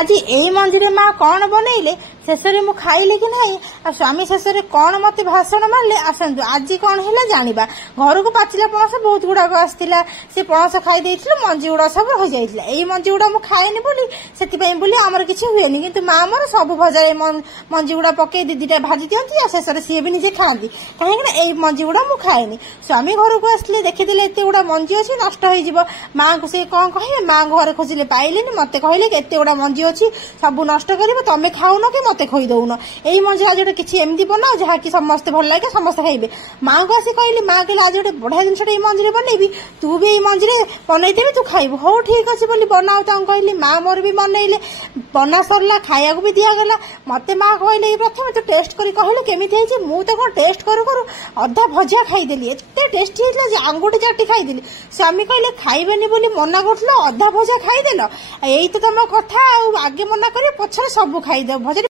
आज एई मंजिरे माँ कौन बनइले शेषे मु खाइली कि नहीं आ स्वामी शेषे कौन मत भाषण मारे आसतु आज कौन है जाना घर को पाचिला पणस बहुत गुड़ाक आसाला से पणस खाई मंजी गुड़ा सब हो जाता यही मंजी गुड़ा मुझे खाएनि बोली आमर किसी हुए कि माँ मोर सब भजा मंजी गुड़ा पकई दीदीटा भाजी दिखती शेष सी भी निजे खाती कहीं मंजी गुड़ा मुझे खाएनि स्वामी घर को आसले देखीदे एत गुड़ा मंजी अच्छी नष्ट हो माँ को सी कौन कहे माँ घर खोजिले पाइले मत कहले एत गुड़ा मंजी अच्छी सब नष्ट कर तुम खाऊन कि मत खोई दौन यही मंजी आज गोटे किसी एमती बनाओ जहाँकि समस्ते भल लगे समस्ते खाइबे माँ को आसी कहली माँ कहले आज गोटे बढ़िया जिनसा मंजिरे बनइबी तू भी मंजिरे बनईदेवी तू खाइबू हो ठीक अच्छे बोली बनाओ कहली माँ मोर भी बनइले बना सरला खाया भी दिगला मत माँ कहले प्रथम तू टेस्ट कर कहलु केमी मु तो कौन टेस्ट करू करू अधा भजा खाईदेली एत टेस्टी होता आंगुठी चाटी खाईदेली स्वामी कहले खाइबेनी बोली मना कर अधा भजा खाईदेल यही तो तुम कथा आगे मना कर पछरे सब खाईदेव भजा